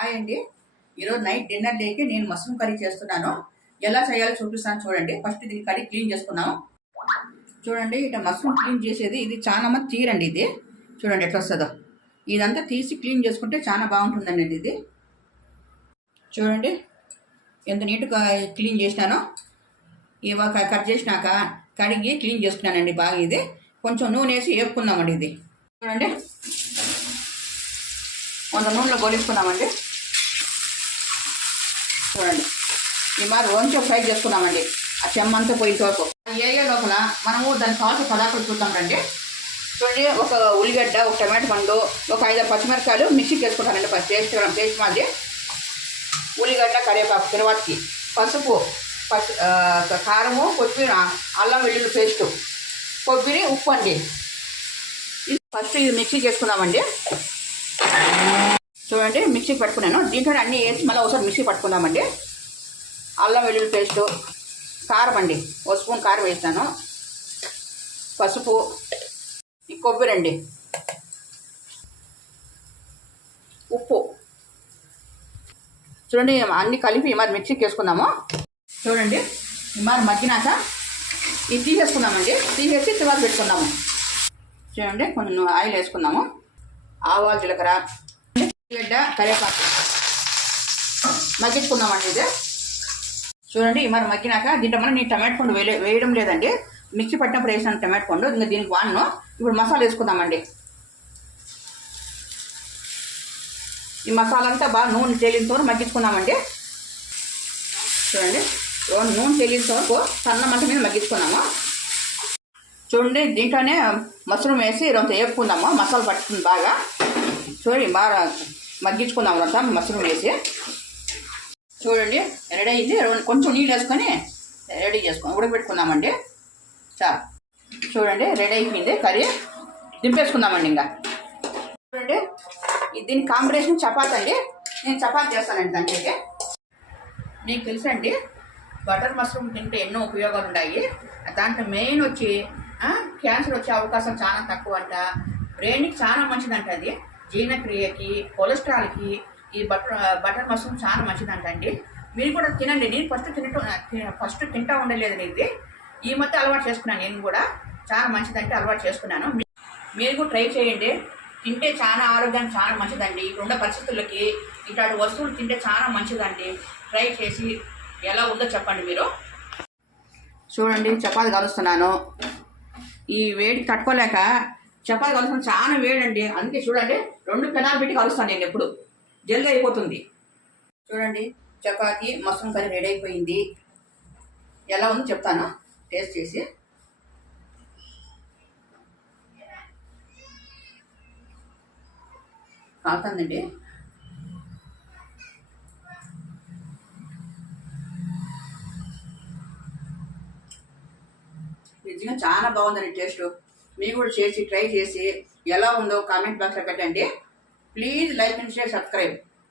Hi అండి. ఈరోజు night dinner డేకి నేను మష్రూమ్ కర్రీ చేస్తున్నాను. ఎలా చేయాలో చూపిస్తాను చూడండి. ఫస్ట్ దీన్ని కర్రీ క్లీన్ చేసుకున్నాము. చూడండి ఇట్లా మష్రూమ్ క్లీన్ చేసేది ఇది చాలా మంది తీరండి. ఇది చూడండి ఎట్లా వస్తుందో. ఇదంతా తీసి క్లీన్ చేసుకుంటే చాలా బాగుంటుందండి ఇది. చూడండి ఎంత నీట్గా క్లీన్ చేసినానో. ఇవాళ కట్ చేసినాక కడిగి క్లీన్ చేసుకున్నానండి బాగా. ఇది కొంచెం నూనె వేసి వేపుకుందామండి. ఇది చూడండి కొంత నూనెలో గోలించుకున్నామండి. చూడండి ఈ మరి కొంచెం ఫ్రై చేసుకున్నామండి. ఆ చెమ్మంతా పోయిన వరకు ఏ లోపల మనము దానికి కావాల్సిన పదార్థాలు చూద్దాం రండి. చూడండి ఒక ఉల్లిగడ్డ, ఒక టమాటో పండు, ఒక 5 పచ్చిమిరపకాయలు మిక్సీకి వేసుకుంటానండి. పేస్ట్ మాది. ఉల్లిగడ్డ, కరివేపాకు, తిరువాతికి పసుపు, కారము, కొత్తిమీర, అల్లం వెల్లుల్లి పేస్టు, కొబ్బరి, ఉప్పు అండి. ఫస్ట్ ఇది మిక్సీకి వేసుకుందామండి. చూడండి మిక్సీకి పట్టుకున్నాను. దీంట్లో అన్నీ వేసి మళ్ళీ ఒకసారి మిక్సీ పట్టుకుందామండి. అల్లం వెల్లుల్లి పేస్టు, కారం అండి, 1 స్పూన్ కారం వేస్తాను, పసుపు, ఈ కొబ్బరి అండి, ఉప్పు. చూడండి అన్నీ కలిపి మరి మిక్సీకి వేసుకుందాము. చూడండి మరి మగ్గినాక ఇది తీసేసుకుందామండి. తీసేసి తర్వాత పెట్టుకుందాము. చూడండి కొంచెం ఆయిల్ వేసుకుందాము. ఆవాలు, జీలకర్ర, ఉల్లిగడ్డ, కరివేపాకు మగ్గించుకుందామండి. ఇది చూడండి మరి మగ్గినాక దీంట్లో మనం నేను టమాటో పండు వేయడం లేదండి. మిక్సీ పట్టినప్పుడు వేసాను టమాటో పండు. ఇంకా దీనికి వాడను. ఇప్పుడు మసాలా వేసుకుందామండి. ఈ మసాలా అంతా బాగా నూనె తేలినంత వరకు మగ్గించుకుందామండి. చూడండి నూనె తేలినంత వరకు సన్న మంట మీద మగ్గించుకున్నాము. చూడండి దీంట్లోనే మష్రూమ్ వేసి రొంత వేపుకుందాము. మసాలా పట్టుకుంది బాగా. చూడండి బాగా మగ్గించుకుందాము రొంత మష్రూమ్ వేసి. చూడండి రెడీ అయింది. కొంచెం నీళ్ళు వేసుకొని రెడీ ఉడకబెట్టుకుందామండి. చాలు. చూడండి రెడీ అయిపోయింది కర్రీ. దింపేసుకుందామండి. ఇంకా చూడండి దీని కాంబినేషన్ చపాతీ అండి. నేను చపాతీ చేస్తానండి. దానికి మీకు తెలుసండి బటర్ మష్రూమ్ తింటే ఎన్నో ఉపయోగాలు ఉన్నాయి. దాంట్లో మెయిన్ వచ్చి క్యాన్సర్ వచ్చే అవకాశం చాలా తక్కువ అంట. బ్రెయిన్కి చాలా మంచిదంట. అది జీర్ణక్రియకి, కొలెస్ట్రాల్కి ఈ బటర్ మష్రూమ్ చాలా మంచిదంట అండి. మీరు కూడా తినండి. నేను ఫస్ట్ తింటా ఉండలేదు. ఇది ఈ మధ్య అలవాటు చేసుకున్నాను. నేను కూడా చాలా మంచిదంటే అలవాటు చేసుకున్నాను. మీరు కూడా ట్రై చేయండి. తింటే చాలా ఆరోగ్యానికి చాలా మంచిదండి. ఇప్పుడున్న పరిస్థితులకి ఇట్లాంటి వస్తువులు తింటే చాలా మంచిదండి. ట్రై చేసి ఎలా ఉందో చెప్పండి మీరు. చూడండి చపాతీ కలుస్తున్నాను. ఈ వేడికి తట్టుకోలేక చపాతీ కలుస్తాను. చాలా వేడండి. అందుకే చూడండి 2 పెనాలు పెట్టి కలుస్తాను నేను. ఎప్పుడు జల్దీ అయిపోతుంది. చూడండి చపాతీ మష్రూమ్ కర్రీ రెడీ అయిపోయింది. ఎలా ఉందో చెప్తాను టేస్ట్ చేసి. కాకండి నిజంగా చాలా బాగుందండి టేస్ట్. మీరు కూడా చేసి ట్రై చేసి ఎలా ఉందో కామెంట్ బాక్స్లో పెట్టండి. Please like and share, subscribe.